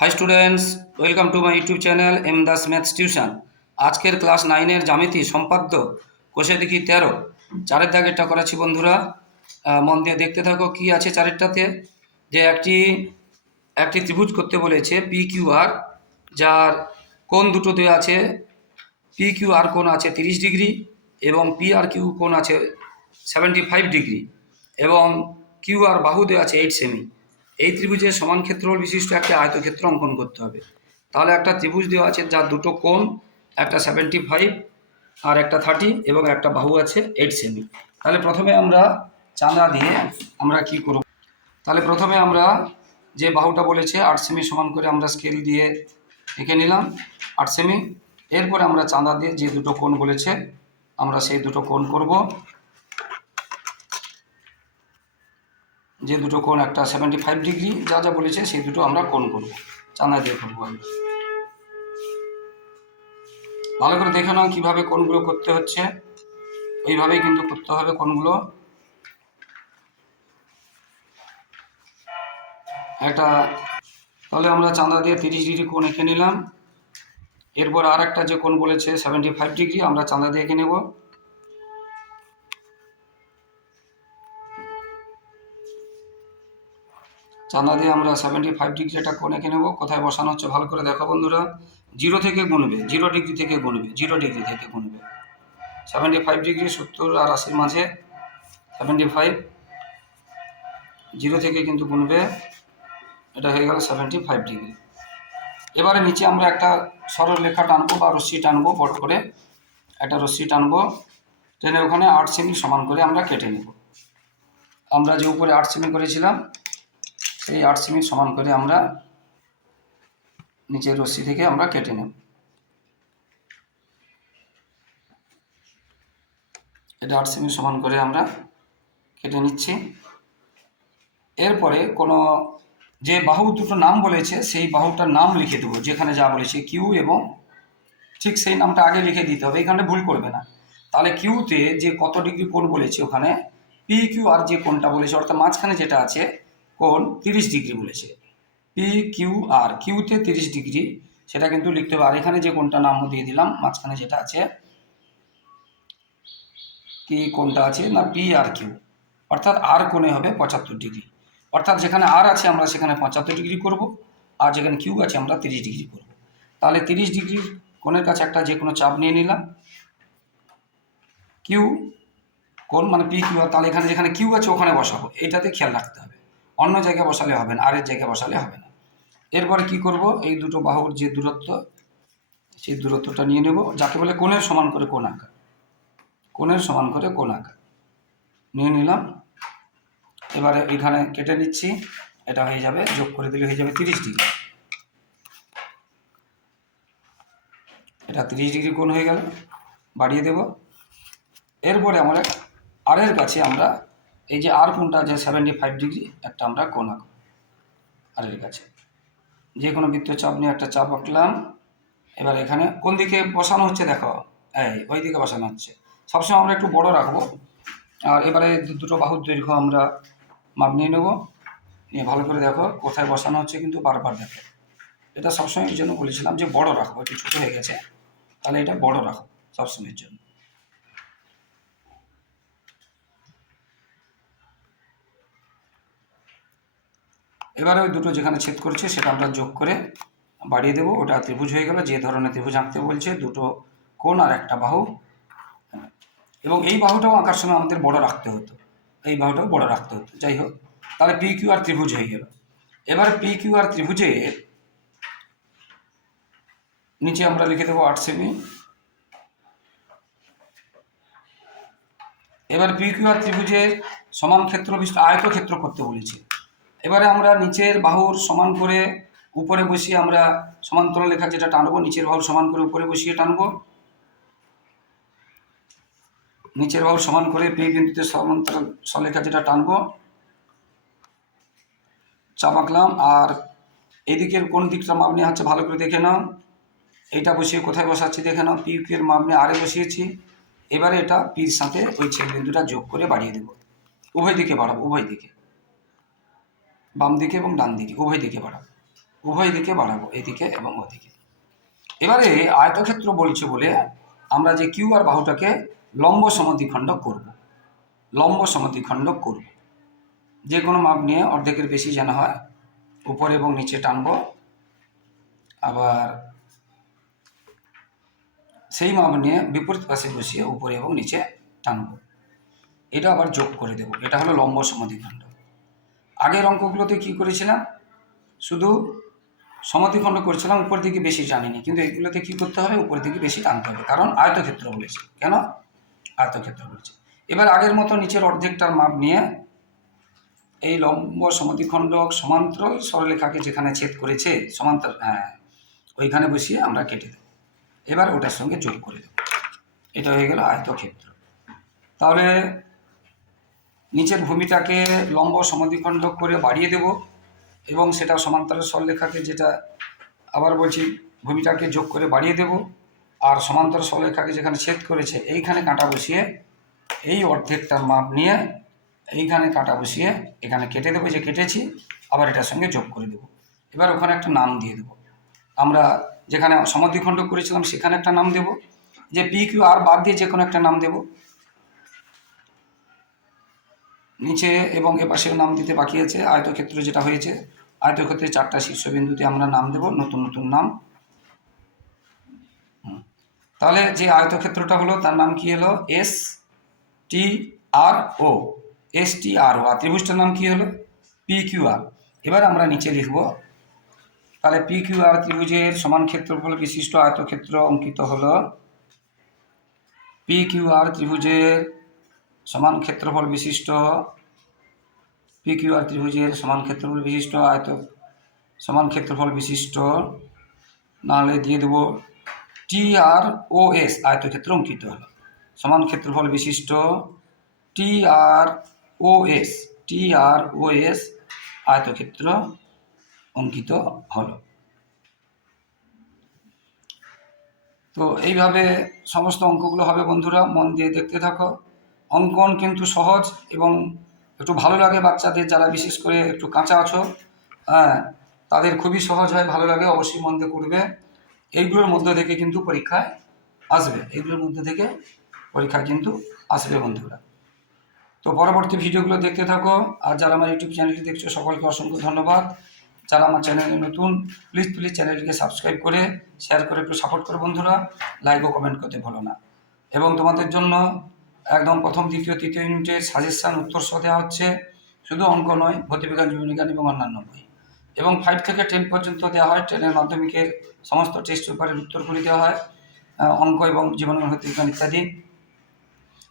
Hi students welcome to my YouTube channel M Das maths tuition আজকের class নাইনের জ্যামিতি সম্পাদ্য কোষে দেখি তেরো। চারের দাগেরটা করাচ্ছি বন্ধুরা। মন দিয়ে দেখতে থাকো কি আছে চারেরটাতে যে একটি একটি ত্রিভুজ করতে বলেছে পি কিউ আর যার কোণ দুটো দেওয়া আছে পি কিউ আর কোণ আছে তিরিশ ডিগ্রি এবং পি আর কিউ কোণ আছে সেভেন্টি ফাইভ ডিগ্রি এবং কিউ আর বাহু দেওয়া আছে এইট সেমি এই ত্রিভুজের সমান ক্ষেত্রফল বিশিষ্ট একটা আয়তক্ষেত্র অঙ্কন করতে হবে। তাহলে একটা ত্রিভুজ দেওয়া আছে যার দুটো কোণ, একটা সেভেন্টি ফাইভ আর একটা থার্টি এবং একটা বাহু আছে এইট সেমি। তাহলে প্রথমে আমরা চাঁদা দিয়ে আমরা কি করব? তাহলে প্রথমে আমরা যে বাহুটা বলেছে আট সেমি সমান করে আমরা স্কেল দিয়ে এঁকে নিলাম, আট সেমি। এরপরে আমরা চাঁদা দিয়ে যে দুটো কোণ বলেছে, আমরা সেই দুটো কোণ করব। যে দুটো কোণ, একটা সেভেন্টি ফাইভ ডিগ্রি যা যা বলেছে সেই দুটো আমরা কোণ করব। চাঁদা দিয়ে করব আমরা। ভালো করে দেখে নাও কীভাবে কোনগুলো করতে হচ্ছে। ওইভাবেই কিন্তু করতে হবে কোনগুলো একটা, তাহলে আমরা চাঁদা দিয়ে তিরিশ ডিগ্রি কোণ এঁকে নিলাম। এরপর আর একটা যে কোণ বলেছে সেভেন্টি ফাইভ ডিগ্রি আমরা চাঁদা দিয়ে এঁকে নেব। চাঁদা দিয়ে আমরা সেভেন্টি ফাইভ ডিগ্রি একটা কোণ এঁকে নেব। কোথায় বসানো হচ্ছে ভালো করে দেখো বন্ধুরা। জিরো থেকে গুনবে জিরো ডিগ্রি থেকে গুনবে জিরো ডিগ্রি থেকে গুনবে। সেভেন্টি ফাইভ ডিগ্রি সত্তর আর আশির মাঝে সেভেন্টি ফাইভ জিরো থেকে কিন্তু গুনবে, এটা হয়ে গেল সেভেন্টি ফাইভ ডিগ্রি এবারে নিচে আমরা একটা সরল রেখা টানবো বা রশ্মি টানবো, বড় করে একটা রশ্মি টানবো। টেনে ওখানে আট সেমি সমান করে আমরা কেটে নেব। আমরা যে উপরে আট সেমি করেছিলাম সেই আট সেমি সমান করে আমরা নিচের রশ্মি থেকে আমরা কেটে নেব। এটা আট সেমি সমান করে আমরা কেটে নিচ্ছি। এরপরে কোনো যে বাহু দুটো নাম বলেছে, সেই বাহুটার নাম লিখে দেবো। যেখানে যা বলেছে কিউ এবং ঠিক সেই নামটা আগে লিখে দিতে হবে, এখানে ভুল করবে না। তাহলে কিউতে যে কত ডিগ্রি কোণ বলেছে ওখানে পি কিউ আর যে কোণটা বলেছে, অর্থাৎ মাঝখানে যেটা আছে কোণ তিরিশ ডিগ্রি বলেছে। পি কিউ আর কিউতে তিরিশ ডিগ্রি, সেটা কিন্তু লিখতে হবে। আর এখানে যে কোনটা নাম দিয়ে দিলাম, মাঝখানে যেটা আছে কি কোনটা আছে না পি আর কিউ অর্থাৎ আর কোণে হবে পঁচাত্তর ডিগ্রি। অর্থাৎ যেখানে আর আছে আমরা সেখানে পঁচাত্তর ডিগ্রি করব, আর যেখানে কিউ আছে আমরা তিরিশ ডিগ্রি করব। তাহলে তিরিশ ডিগ্রির কোণের কাছে একটা যে কোনো চাপ নিয়ে নিলাম। কিউ কোন মানে পি কিউ তাহলে এখানে যেখানে কিউ আছে ওখানে বসাবো। এটাতে খেয়াল রাখতে হবে। অন্য জায়গায় বসালে হবে না আরের জায়গায় বসালে হবে না। এরপরে কি করব? এই দুটো বাহুর যে দূরত্ব, সেই দূরত্বটা নিয়ে নেব, যাকে বলে কোণের সমান করে কোণ আঁকা কোণের সমান করে কোণ আঁকা নিয়ে নিলাম। এবারে এখানে কেটে নিচ্ছি, এটা হয়ে যাবে, যোগ করে দিলে হয়ে যাবে তিরিশ ডিগ্রি। এটা তিরিশ ডিগ্রি কোণ হয়ে গেল, বাড়িয়ে দেব। এরপরে আমরা আরের কাছে আমরা এই যে আর কোনটা আছে সেভেন্টি ফাইভ ডিগ্রি একটা আমরা কোণ আঁকব আরের কাছে। যে কোনো বৃত্তচাপ নিয়ে একটা চাপ আঁকলাম। এবার এখানে কোন দিকে বসানো হচ্ছে দেখো? এই, ওই দিকে বসানো হচ্ছে। সবসময় আমরা একটু বড় রাখব। আর এবারে দুটো বাহুর দৈর্ঘ্য আমরা মাপ নিয়ে নেব। নিয়ে ভালো করে দেখো কোথায় বসানো হচ্ছে কিন্তু বারবার দেখো। এটা সবসময় জন্য বলেছিলাম যে বড় রাখব, একটু ছোটো হয়ে গেছে। তাহলে এটা বড় রাখো সবসময়ের জন্য। এবারে ওই দুটো যেখানে ছেদ করছে সেটা আমরা যোগ করে বাড়িয়ে দেবো। ওটা ত্রিভুজ হয়ে গেল, যে ধরনের ত্রিভুজ আঁকতে বলছে, দুটো কোণ আর একটা বাহু। এবং এই বাহুটাও আঁকার সময় আমাদের বড় রাখতে হতো। এই বাহুটাও বড় রাখতে হতো। যাই হোক, তাহলে পি কিউ আর ত্রিভুজ হয়ে গেল। এবার পি কিউ আর ত্রিভুজে নিচে আমরা লিখে দেবো আট সেমি। এবার পি কিউ আর ত্রিভুজে সমান ক্ষেত্র বিশিষ্ট আয়তক্ষেত্র করতে বলেছে। এবারে আমরা নিচের বাহুর সমান করে উপরে বসিয়ে আমরা সমান্তরাল লেখা যেটা টানবো, নিচের বাহুর সমান করে উপরে বসিয়ে টানবো। নিচের বাহুর সমান করে পি বিন্দুতে সমান্তরাল সলেখা যেটা টানবো। চাপ আঁকলাম আর এদিকের কোন দিকটা মাপ নেওয়া হচ্ছে ভালো করে দেখে নাও। এটা বসিয়ে কোথায় বসাচ্ছি দেখে নাও, পি এর মাপ নিয়ে আরে বসিয়েছি। এবারে এটা পির সাথে ওই ছেদ বিন্দুটা যোগ করে বাড়িয়ে দেবো। উভয় দিকে বাড়াবো, উভয় দিকে। বাম দিকে এবং ডান দিকে, উভয় দিকে বাড়াবো। উভয় দিকে বাড়াবো, এদিকে এবং ওদিকে। এবারে আয়তক্ষেত্র বলছে বলে আমরা যে কিউ আর বাহুটাকে লম্ব সমদ্বিখণ্ডক করব। লম্ব সমদ্বিখণ্ডক করব। যে কোনো মাপ নিয়ে অর্ধেকের বেশি যেন হয়, উপরে এবং নিচে টানব। আবার সেই মাপ নিয়ে বিপরীত পাশে বসিয়ে উপরে এবং নিচে টানব। এটা আবার যোগ করে দেব। এটা হলো লম্ব সমদ্বিখণ্ড। আগের অঙ্কগুলোতে কি করেছিলাম? শুধু সমতিখণ্ড করেছিলাম, উপর দিকে বেশি জানিনি কিন্তু এগুলোতে কি করতে হবে? উপর দিকে বেশি টানতে হবে। কারণ আয়তক্ষেত্র বলেছে। কেন? আয়তক্ষেত্র বলেছে। এবার আগের মতো নিচের অর্ধেকটার মাপ নিয়ে এই লম্ব সমদ্বিখণ্ডক সমান্তরাল সরলেখাকে যেখানে ছেদ করেছে সমান্তর হ্যাঁ ওইখানে বসিয়ে আমরা কেটে দেব। এবার ওটার সঙ্গে যোগ করে দেব। এটা হয়ে গেল আয়তক্ষেত্র। তাহলে নিচের ভূমিটাকে লম্ব সমদ্বিখণ্ডক করে বাড়িয়ে দেব এবং সেটা সমান্তরাল সরলরেখাকে যেটা আবার বলছি ভূমিটাকে যোগ করে বাড়িয়ে দেব আর সমান্তর সরলেখাকে যেখানে ছেদ করেছে এইখানে কাঁটা বসিয়ে এই অর্ধেকটার মাপ নিয়ে এইখানে কাঁটা বসিয়ে এখানে কেটে দেবো যে কেটেছি, আবার এটার সঙ্গে যোগ করে দেবো। এবার ওখানে একটা নাম দিয়ে দেবো। আমরা যেখানে সমাধিখণ্ড করেছিলাম সেখানে একটা নাম দেব। যে পি কিউ আর বাদ দিয়ে যে কোনো একটা নাম দেব। নিচে এবং এপাশেও নাম দিতে বাকি আছে। আয়তক্ষেত্র যেটা হয়েছে আয়তক্ষেত্রে চারটা শীর্ষবিন্দুতে আমরা নাম দেব, নতুন নতুন নাম। তাহলে যে আয়তক্ষেত্রটা হলো, তার নাম কি হলো? এস টি আর ও এস টি আর ও আর ত্রিভুজটার নাম কি হলো? পি কিউ আর এবার আমরা নিচে লিখব। তাহলে পি কিউ আর ত্রিভুজের সমান ক্ষেত্রফল বিশিষ্ট আয়তক্ষেত্র অঙ্কিত হলো। পি কিউ আর ত্রিভুজের সমান ক্ষেত্রফল বিশিষ্ট পি কিউ আর ত্রিভুজের সমান ক্ষেত্রফল বিশিষ্ট আয়ত সমান ক্ষেত্রফল বিশিষ্ট নাহলে দিয়ে দেবো টি আর ও এস আয়তক্ষেত্র অঙ্কিত। হলো সমান ক্ষেত্রফল বিশিষ্ট টি আর ও এস টি আর ও এস আয়তক্ষেত্র অঙ্কিত হলো। তো এইভাবে সমস্ত অঙ্কগুলো হবে বন্ধুরা, মন দিয়ে দেখতে থাকো। অঙ্কন কিন্তু সহজ এবং একটু ভালো লাগে বাচ্চাদের, যারা বিশেষ করে একটু কাঁচা আছো হ্যাঁ তাদের খুবই সহজ হয়, ভালো লাগে, অবশ্যই মন করবে। এইগুলোর মধ্যে থেকে কিন্তু পরীক্ষায় আসবে, এইগুলোর মধ্যে থেকে পরীক্ষা কিন্তু আসবে বন্ধুরা। তো পরবর্তী ভিডিওগুলো দেখতে থাকো, আর যারা আমার ইউটিউব চ্যানেলটি দেখছ, সকলকে অসংখ্য ধন্যবাদ। যারা আমার চ্যানেলে নতুন প্লিজ প্লিজ চ্যানেলটিকে সাবস্ক্রাইব করে শেয়ার করে একটু সাপোর্ট করো বন্ধুরা লাইক ও কমেন্ট করতে ভুলো না। এবং তোমাদের জন্য একদম প্রথম, দ্বিতীয়, তৃতীয় ইউনিটের সাজেশান উত্তর সহ দেওয়া হচ্ছে। শুধু অঙ্ক নয় ভৌতবিজ্ঞান জীববিজ্ঞান এবং অন্যান্য বই। এবং ফাইভ থেকে টেন পর্যন্ত দেওয়া হয়। টেনের মাধ্যমিকের সমস্ত টেস্ট পেপারের উত্তরগুলি দেওয়া হয় অঙ্ক এবং জীবন ভৌতবিজ্ঞান ইত্যাদি।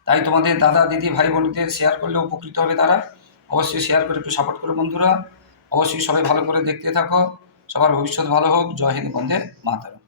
তাই তোমাদের দাদা, দিদি, ভাই, বোনদের শেয়ার করলে উপকৃত হবে তারা। অবশ্যই শেয়ার করে একটু সাপোর্ট করো বন্ধুরা। অবশ্যই সবাই ভালো করে দেখতে থাকো। সবার ভবিষ্যৎ ভালো হোক। জয় হিন্দ বন্ধে মাতারম।